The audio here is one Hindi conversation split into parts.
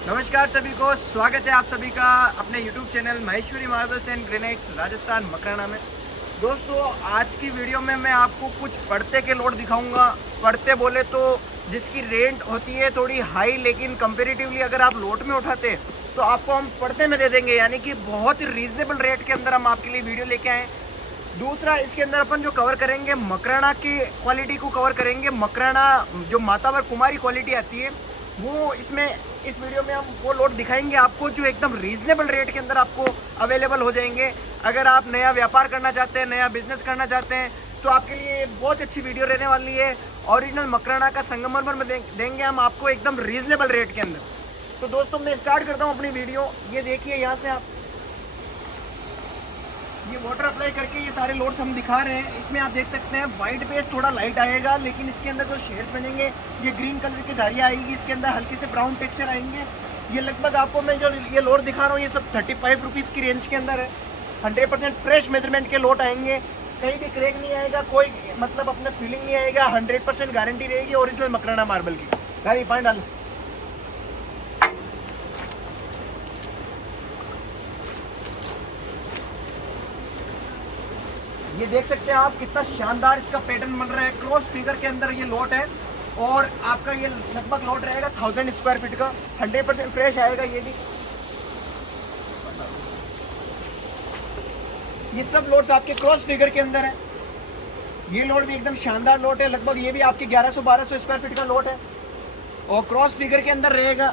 नमस्कार सभी को, स्वागत है आप सभी का अपने YouTube channel Maheshwari marbles and granites Rajasthan Makrana में। दोस्तों, आज की वीडियो में मैं आपको कुछ पड़ते के लोड दिखाऊंगा। पड़ते बोले तो जिसकी रेंट होती है थोड़ी हाई, लेकिन कंपेरेटिवली अगर आप लोट में उठाते तो आपको हम पड़ते में दे देंगे, यानी कि बहुत ही रीजनेबल रेट के अंदर हम आपके लिए वीडियो लेके आए। दूसरा, इसके अंदर अपन जो कवर करेंगे मकराना की क्वालिटी को कवर करेंगे। मकराना जो मातावर कुमारी क्वालिटी आती है वो इस वीडियो में हम वो लोड दिखाएंगे आपको जो एकदम रीजनेबल रेट के अंदर आपको अवेलेबल हो जाएंगे। अगर आप नया व्यापार करना चाहते हैं, नया बिजनेस करना चाहते हैं, तो आपके लिए बहुत अच्छी वीडियो रहने वाली है। ओरिजिनल मकराना का संगमरमर में देंगे हम आपको एकदम रीजनेबल रेट के अंदर। तो दोस्तों, मैं स्टार्ट करता हूँ अपनी वीडियो। ये देखिए, यहाँ से आप ये वाटर अप्लाई करके ये सारे लोड्स हम दिखा रहे हैं। इसमें आप देख सकते हैं वाइट बेस थोड़ा लाइट आएगा, लेकिन इसके अंदर जो शेड्स बनेंगे ये ग्रीन कलर की धारियाँ आएगी, इसके अंदर हल्के से ब्राउन टेक्सचर आएंगे। ये लगभग आपको मैं जो ये लोड दिखा रहा हूँ ये सब 35 रुपीज़ की रेंज के अंदर है। 100% फ्रेश मेजरमेंट के लोड आएंगे, कहीं भी क्रैक नहीं आएगा, कोई मतलब अपना फीलिंग नहीं आएगा। 100% गारंटी रहेगी ओरिजिनल मकराना मार्बल की। गाड़ी पानी डाल। ये देख सकते हैं आप कितना शानदार इसका पैटर्न बन रहा है। क्रॉस फिगर के अंदर ये लॉट है और आपका ये लगभग लॉट रहेगा 1000 स्क्वायर फीट का। 100% फ्रेश आएगा। ये सब लॉट्स आपके क्रॉस फिगर के अंदर है। ये लॉट भी एकदम शानदार लॉट है। लगभग ये भी आपके 1100-1200 स्क्वायर फीट का लॉट है और क्रॉस फिगर के अंदर रहेगा।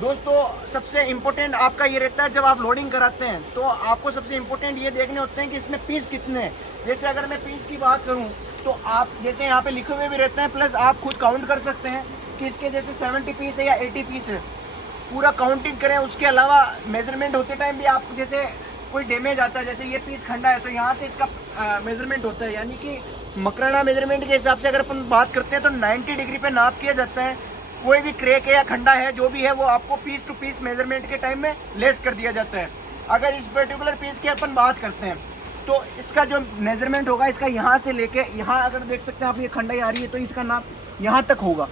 दोस्तों, सबसे इम्पोर्टेंट आपका ये रहता है, जब आप लोडिंग कराते हैं तो आपको सबसे इम्पोर्टेंट ये देखने होते हैं कि इसमें पीस कितने हैं। जैसे अगर मैं पीस की बात करूं तो आप जैसे यहाँ पे लिखे हुए भी रहते हैं, प्लस आप खुद काउंट कर सकते हैं कि इसके जैसे 70 पीस है या 80 पीस है, पूरा काउंटिंग करें। उसके अलावा मेजरमेंट होते टाइम भी आप जैसे कोई डैमेज आता है, जैसे ये पीस खंडा है तो यहाँ से इसका मेजरमेंट होता है, यानी कि मकराना मेजरमेंट के हिसाब से अगर अपन बात करते हैं तो 90 डिग्री पे नाप किया जाता है। कोई भी क्रैक है या खंडा है जो भी है वो आपको पीस टू पीस मेजरमेंट के टाइम में लेस कर दिया जाता है। अगर इस पर्टिकुलर पीस की अपन बात करते हैं तो इसका जो मेजरमेंट होगा, इसका यहाँ से लेके यहाँ अगर देख सकते हैं आप, ये खंडाई आ रही है तो इसका नाप यहाँ तक होगा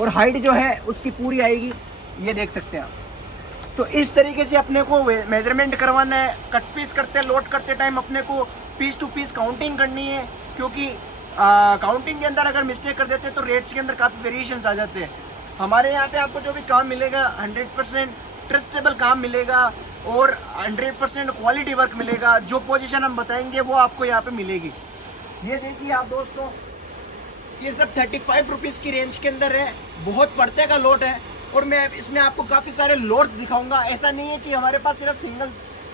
और हाइट जो है उसकी पूरी आएगी, ये देख सकते हैं आप। तो इस तरीके से अपने को मेजरमेंट करवाना है। कट पीस करते लोड करते टाइम अपने को पीस टू पीस काउंटिंग करनी है, क्योंकि काउंटिंग के अंदर अगर मिस्टेक कर देते हैं तो रेट्स के अंदर काफ़ी वेरिएशंस आ जाते हैं। हमारे यहाँ पे आपको जो भी काम मिलेगा 100% ट्रस्टेबल काम मिलेगा और 100% क्वालिटी वर्क मिलेगा। जो पोजीशन हम बताएंगे वो आपको यहाँ पे मिलेगी। ये देखिए आप दोस्तों, ये सब 35 रुपीज़ की रेंज के अंदर है। बहुत पड़ते का लोट है और मैं इसमें आपको काफ़ी सारे लोट्स दिखाऊंगा। ऐसा नहीं है कि हमारे पास सिर्फ सिंगल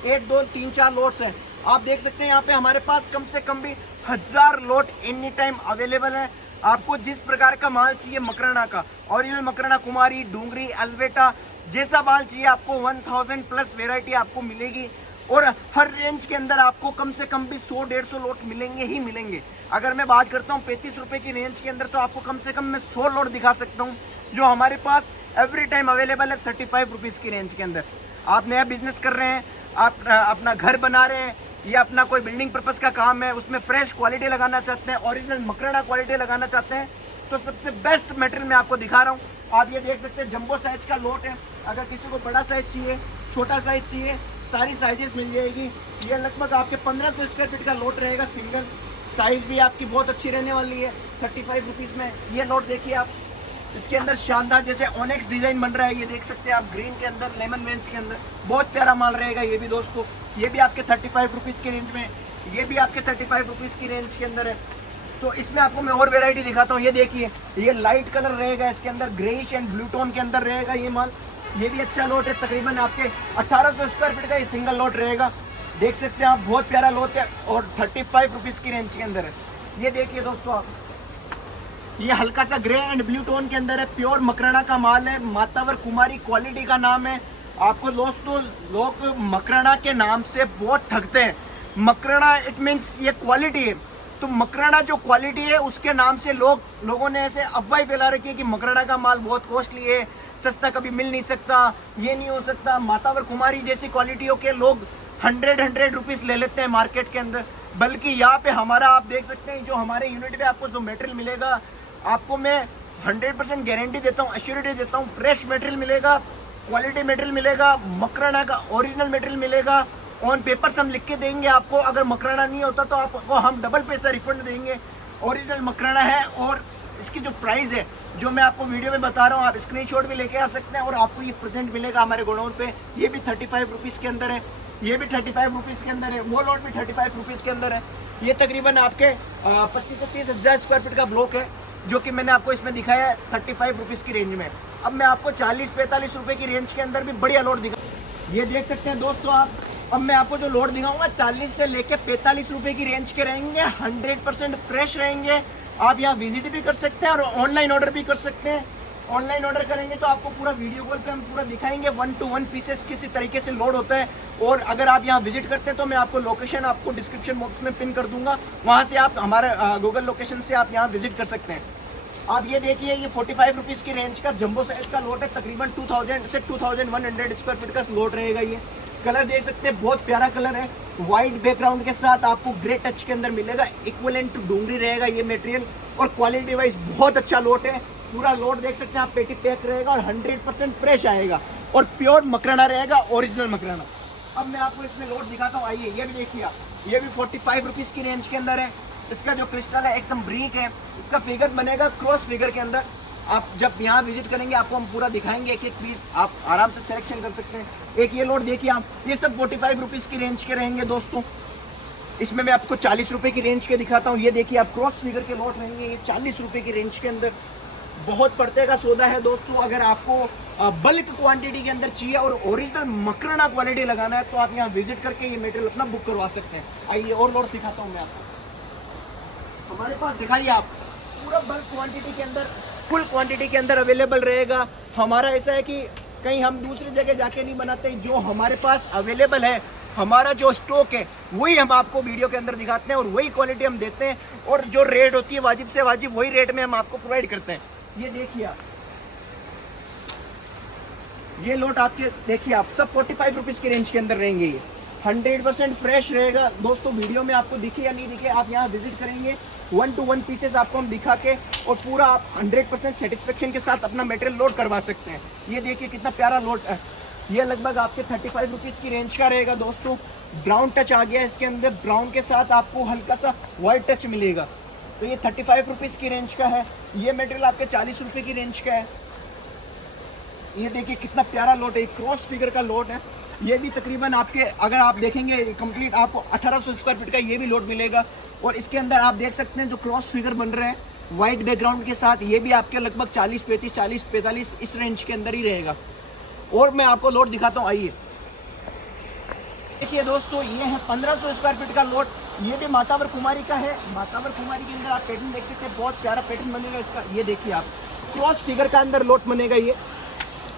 1 2 3 4 लोट्स हैं। आप देख सकते हैं यहाँ पे हमारे पास कम से कम भी 1000 लोट एनी टाइम अवेलेबल है। आपको जिस प्रकार का माल चाहिए मकराना का, ओरिजिनल मकराना कुमारी, डूंगरी, अल्वेटा, जैसा माल चाहिए आपको 1000 प्लस वेराइटी आपको मिलेगी। और हर रेंज के अंदर आपको कम से कम भी 100-150 लोट मिलेंगे ही मिलेंगे। अगर मैं बात करता हूँ 35 रुपये की रेंज के अंदर, तो आपको कम से कम मैं 100 लोट दिखा सकता हूँ जो हमारे पास एवरी टाइम अवेलेबल है 35 रुपीज़ की रेंज के अंदर। आप नया बिजनेस कर रहे हैं, आप अपना घर बना रहे हैं या अपना कोई बिल्डिंग पर्पस का काम है, उसमें फ्रेश क्वालिटी लगाना चाहते हैं, ओरिजिनल मकराना क्वालिटी लगाना चाहते हैं, तो सबसे बेस्ट मटेरियल मैं आपको दिखा रहा हूँ। आप ये देख सकते हैं जंबो साइज का लोट है। अगर किसी को बड़ा साइज चाहिए, छोटा साइज चाहिए, सारी साइजेस मिल जाएगी। ये लगभग आपके 1500 स्क्वायर फीट का लोट रहेगा। सिंगल साइज भी आपकी बहुत अच्छी रहने वाली है 35 रुपीज़ में। ये लोट देखिए आप, इसके अंदर शानदार जैसे ऑनेक्स डिजाइन बन रहा है। ये देख सकते हैं आप, ग्रीन के अंदर, लेमन वेंस के अंदर, बहुत प्यारा माल रहेगा ये भी दोस्तों। ये भी आपके 35 रुपीज़ की रेंज में, ये भी आपके 35 रुपीज़ की रेंज के अंदर है। तो इसमें आपको मैं और वेराइटी दिखाता हूँ। ये देखिए, ये लाइट कलर रहेगा, इसके अंदर ग्रेइश एंड ब्लू टोन के अंदर रहेगा ये माल। ये भी अच्छा लॉट है, तकरीबन आपके 1800 स्क्वायर फीट का ये सिंगल लॉट रहेगा। देख सकते हैं आप, बहुत प्यारा लॉट है और 35 रुपीज़ की रेंज के अंदर है। ये देखिए दोस्तों आप, ये हल्का सा ग्रे एंड ब्लू टोन के अंदर है। प्योर मकराना का माल है, मातावर कुमारी क्वालिटी का नाम है। आपको दोस्तों लोग मकराना के नाम से बहुत ठगते हैं। मकराना इट मीन्स ये क्वालिटी है, तो मकराना जो क्वालिटी है उसके नाम से लोगों ने ऐसे अफवाह फैला रखी है कि मकराना का माल बहुत कॉस्टली है, सस्ता कभी मिल नहीं सकता, ये नहीं हो सकता। मातावर कुमारी जैसी क्वालिटियों के लोग 100 रुपीज़ ले लेते हैं मार्केट के अंदर। बल्कि यहाँ पे हमारा आप देख सकते हैं, जो हमारे यूनिट पे आपको जो मटेरियल मिलेगा, आपको मैं 100% गारंटी देता हूँ, एश्योरिटी देता हूँ, फ्रेश मटेरियल मिलेगा। क्वालिटी मटेरियल मिलेगा, मकराना का ओरिजिनल मटेरियल मिलेगा। ऑन पेपर्स हम लिख के देंगे आपको, अगर मकराना नहीं होता तो आपको हम डबल पैसा रिफंड देंगे। ओरिजिनल मकराना है और इसकी जो प्राइस है जो मैं आपको वीडियो में बता रहा हूँ, आप स्क्रीनशॉट भी लेके आ सकते हैं और आपको ये प्रेजेंट मिलेगा हमारे गोडाउन पे। ये भी 35 रुपीज़ के अंदर है, ये भी 35 रुपीज़ के अंदर है, वो लॉट भी 35 रुपीज़ के अंदर है। ये तकरीबन आपके 25 से 30 हज़ार स्क्वायर फीट का ब्लॉक है जो कि मैंने आपको इसमें दिखाया है 35 रुपीज़ की रेंज में। अब मैं आपको 40-45 रुपये की रेंज के अंदर भी बढ़िया लॉट दिखा, ये देख सकते हैं दोस्तों आप। अब मैं आपको जो लॉट दिखाऊंगा 40 से लेके 45 रुपये की रेंज के रहेंगे, 100% फ्रेश रहेंगे। आप यहाँ विजिट भी कर सकते हैं और ऑनलाइन ऑर्डर भी कर सकते हैं। ऑनलाइन ऑर्डर करेंगे तो आपको पूरा वीडियो कॉल पे हम पूरा दिखाएंगे 1 to 1 पीसेस किसी तरीके से लोड होता है। और अगर आप यहाँ विजिट करते हैं तो मैं आपको लोकेशन आपको डिस्क्रिप्शन बॉक्स में पिन कर दूंगा, वहाँ से आप हमारे गूगल लोकेशन से आप यहाँ विजिट कर सकते हैं। आप ये देखिए, ये 45 रुपीज़ की रेंज का जंबो साइज का लोट है, तकरीबन 2000 से 2100 स्क्वायर फीट का लोट रहेगा। ये कलर देख सकते हैं, बहुत प्यारा कलर है, वाइट बैकग्राउंड के साथ आपको ग्रे टच के अंदर मिलेगा। इक्विवेलेंट टू डूंगरी रहेगा ये मटेरियल और क्वालिटी वाइज बहुत अच्छा लोट है। पूरा लोट देख सकते हैं आप, पेटी पैक रहेगा और 100% फ्रेश आएगा और प्योर मकराना रहेगा, ओरिजिनल मकराना। अब मैं आपको इसमें लोट दिखाता हूँ, आइए। ये भी देखिए आप, ये भी 45 रुपीज़ की रेंज के अंदर है। इसका जो क्रिस्टल है एकदम ब्रीक है, इसका फिगर बनेगा क्रॉस फिगर के अंदर। आप जब यहाँ विजिट करेंगे आपको हम पूरा दिखाएंगे, एक एक पीस आप आराम से सिलेक्शन कर सकते हैं। एक ये लोट देखिए आप, ये सब 45 रुपीज़ की रेंज के रहेंगे दोस्तों। इसमें मैं आपको 40 रुपये की रेंज के दिखाता हूँ। ये देखिए आप, क्रॉस फिगर के लोट रहेंगे, ये 40 रुपये की रेंज के अंदर। बहुत पड़ते का सौदा है दोस्तों। अगर आपको बल्क क्वांटिटी के अंदर चाहिए और ओरिजिनल मकराना क्वालिटी लगाना है तो आप यहाँ विजिट करके ये मटेरियल अपना बुक करवा सकते हैं। आइए और लोट दिखाता हूँ मैं आपको। हमारे पास दिखाइए आप, पूरा बल्क क्वांटिटी के अंदर, फुल क्वांटिटी के अंदर अवेलेबल रहेगा। हमारा ऐसा है कि कहीं हम दूसरी जगह जाके नहीं बनाते, जो हमारे पास अवेलेबल है, हमारा जो स्टॉक है वही हम आपको वीडियो के अंदर दिखाते हैं और वही क्वालिटी हम देते हैं और जो रेट होती है वाजिब से वाजिब वही रेट में हम आपको प्रोवाइड करते हैं। ये देखिए आप, ये लोट आपके देखिए आप, सब 45 रुपीज़ की रेंज के अंदर रहेंगे। ये 100% फ्रेश रहेगा दोस्तों। वीडियो में आपको दिखे या नहीं दिखे, आप यहाँ विजिट करेंगे, 1 to 1 पीसेस आपको हम दिखा के और पूरा आप 100% सेटिस्फेक्शन के साथ अपना मटेरियल लोड करवा सकते हैं। ये देखिए कितना प्यारा लोड है। ये लगभग आपके 35 रुपीज़ की रेंज का रहेगा दोस्तों। ब्राउन टच आ गया इसके अंदर, ब्राउन के साथ आपको हल्का सा वाइट टच मिलेगा। तो ये 35 रुपीज़ की रेंज का है। ये मटेरियल आपके 40 रुपये की रेंज का है। ये देखिए कितना प्यारा लोट है, क्रॉस फिगर का लोट है। ये भी तकरीबन आपके, अगर आप देखेंगे कंप्लीट, आपको 1800 स्क्वायर फीट का ये भी लोट मिलेगा। और इसके अंदर आप देख सकते हैं जो क्रॉस फिगर बन रहे हैं वाइट बैकग्राउंड के साथ, ये भी आपके लगभग 40-45 इस रेंज के अंदर ही रहेगा। और मैं आपको लोट दिखाता हूँ, आइए। देखिए दोस्तों, ये है 1500 स्क्वायर फीट का लोट। ये भी मातावर कुमारी का है। मातावर कुमारी के अंदर आप पैटर्न देख सकते हैं, बहुत प्यारा पैटर्न बनेगा इसका। ये देखिए आप, क्रॉस फिगर का अंदर लोट बनेगा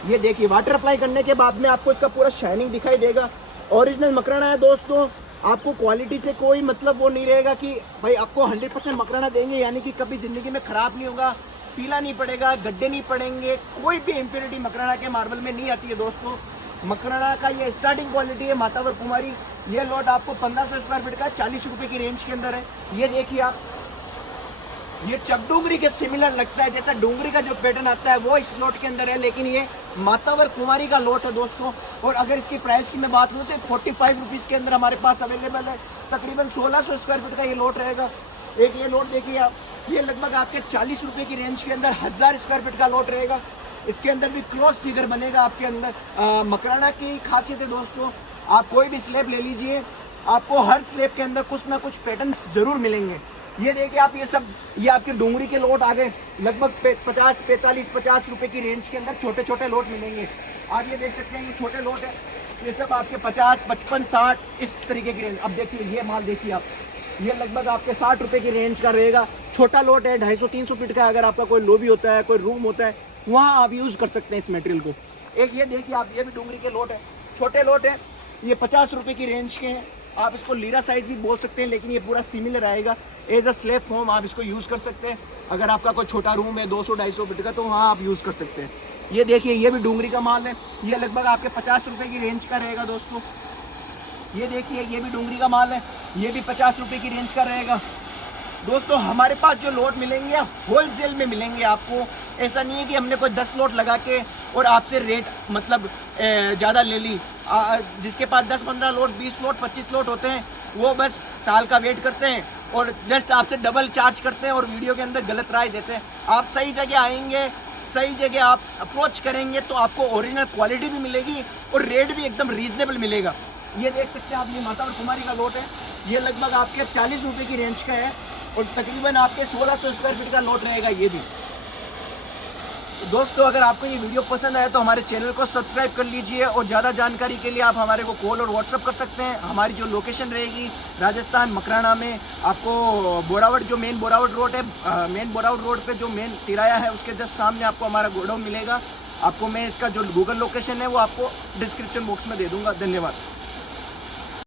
ये देखिए, वाटर अप्लाई करने के बाद में आपको इसका पूरा शाइनिंग दिखाई देगा। ओरिजिनल मकराना है दोस्तों। आपको क्वालिटी से कोई मतलब वो नहीं रहेगा कि भाई आपको 100% मकराना देंगे यानी कि कभी ज़िंदगी में ख़राब नहीं होगा, पीला नहीं पड़ेगा, गड्ढे नहीं पड़ेंगे, कोई भी इम्प्योरिटी मकराना के मार्बल में नहीं आती है दोस्तों। मकराना का ये स्टार्टिंग क्वालिटी है मातावर कुमारी। ये लॉट आपको 1500 स्क्वायर फीट का 40 रुपये की रेंज के अंदर है। ये देखिए आप, ये चकडूंगरी के सिमिलर लगता है, जैसा डूंगरी का जो पैटर्न आता है वो इस लोट के अंदर है, लेकिन ये मातावर कुमारी का लोट है दोस्तों। और अगर इसकी प्राइस की मैं बात करूँ तो 45 रुपीज़ के अंदर हमारे पास अवेलेबल है। तकरीबन 1600 स्क्वायर फीट का ये लोट रहेगा। एक ये लोट देखिए आप, ये लगभग आपके 40 रुपये की रेंज के अंदर 1000 स्क्वायर फीट का लोट रहेगा। इसके अंदर भी क्रॉस फिगर बनेगा आपके अंदर। मकराना की खासियत है दोस्तों, आप कोई भी स्लैब ले लीजिए, आपको हर स्लैब के अंदर कुछ ना कुछ पैटर्न्स जरूर मिलेंगे। ये देखिए आप, ये आपके डूंगरी के लोट आ गए, लगभग 50 रुपए की रेंज के अंदर छोटे छोटे लोट मिलेंगे। आप ये देख सकते हैं, ये छोटे लोट है, ये सब आपके 50, 55, 60 इस तरीके की रेंज। अब देखिए ये माल देखिए आप, ये लगभग आपके 60 रुपये की रेंज का रहेगा। छोटा लोट है, 250-300 फीट का। अगर आपका कोई लॉबी होता है, कोई रूम होता है, वहाँ आप यूज़ कर सकते हैं इस मटेरियल को। एक ये देखिए आप, ये भी डूंगरी के लोट है, छोटे लोट है, ये 50 रुपये की रेंज के हैं। आप इसको लीरा साइज भी बोल सकते हैं, लेकिन ये पूरा सिमिलर आएगा। एज अ स्लैब फॉर्म आप इसको यूज़ कर सकते हैं। अगर आपका कोई छोटा रूम है 200-250 फीट का, तो वहाँ आप यूज़ कर सकते हैं। ये देखिए, ये भी डूंगरी का माल है, ये लगभग आपके 50 रुपये की रेंज का रहेगा दोस्तों। ये देखिए, ये भी डूंगरी का माल है, ये भी 50 रुपये की रेंज का रहेगा दोस्तों। हमारे पास जो लोट मिलेंगे होल सेल में मिलेंगे आपको। ऐसा नहीं है कि हमने कोई 10 लोट लगा के और आपसे रेट मतलब ज़्यादा ले ली। जिसके पास 10-15 लोड, 20 लोड, 25 लोड होते हैं, वो बस साल का वेट करते हैं और जस्ट आपसे डबल चार्ज करते हैं और वीडियो के अंदर गलत राय देते हैं। आप सही जगह आएंगे, सही जगह आप अप्रोच करेंगे तो आपको ओरिजिनल क्वालिटी भी मिलेगी और रेट भी एकदम रीजनेबल मिलेगा। ये देख सकते हैं आप, ये माता और कुमारी का लॉट है। ये लगभग आपके 40 रुपये की रेंज का है और तकरीबन आपके 1600 स्क्वायर फीट का लॉट रहेगा ये भी। तो दोस्तों, अगर आपको ये वीडियो पसंद आए तो हमारे चैनल को सब्सक्राइब कर लीजिए और ज़्यादा जानकारी के लिए आप हमारे को कॉल और व्हाट्सअप कर सकते हैं। हमारी जो लोकेशन रहेगी राजस्थान मकराना में, आपको बोरावट जो मेन बोरावट रोड है, मेन बोरावट रोड पे जो मेन तिराया है उसके जस्ट सामने आपको हमारा गोडाउन मिलेगा। आपको मैं इसका जो गूगल लोकेशन है वो आपको डिस्क्रिप्शन बॉक्स में दे दूँगा। धन्यवाद।